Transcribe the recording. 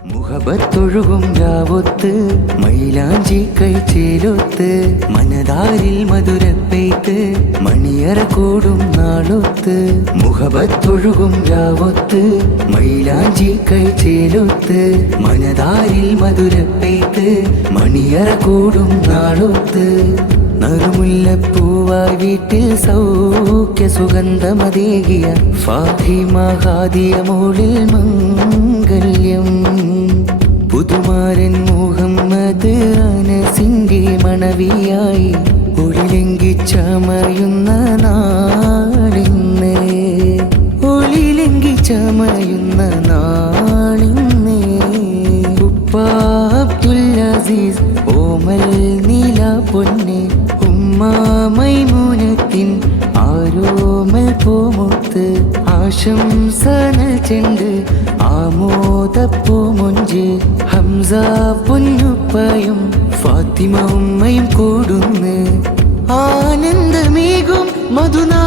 മുഹബത്തൊഴുകും രാവൊത്ത് മൈലാഞ്ചി കൈച്ചേലൊത്ത് മനതാരിൽ മധുരപ്പെയ്ത്ത് മണിയറ കൂടും നാളൊത്ത്. മുഹബത്തൊഴുകും രാവൊത്ത് മൈലാഞ്ചി കൈച്ചേലൊത്ത് മനതാരിൽ മധുരപ്പെയ്ത്ത് മണിയറ കൂടും നാളൊത്ത്. നറുമുല്ലപ്പൂവായി വീട്ടിൽ സൗഖ്യ സുഗന്ധമതേകിയ ഫാത്തിമ ഹാദിയ മോളിൽ മംഗല്യം. പുതുമാരൻ മുഹമ്മദ് അനസിന്റെ മണവിയായി ഒളിലെങ്കിച്ചമയുന്ന നാളിന്ന്, ഒളിലെങ്കിച്ചമയുന്ന നാളിന്ന്. ഉപ്പ അബ്ദുൽ അസീസ് ഓമൽ നീല പൊന്നെ, ഉമ്മ മൈമൂനത്തിൻ ആരോമൽ പൂമുത്ത്. ആശംസ ചെണ്ട് ആമോദപ്പൂമൊഞ്ച്, ഹംസ പൊന്നുപ്പയും ഫാത്തിമ ഉമ്മയും കൂടുന്ന്. ആനന്ദമേകും മധുനാ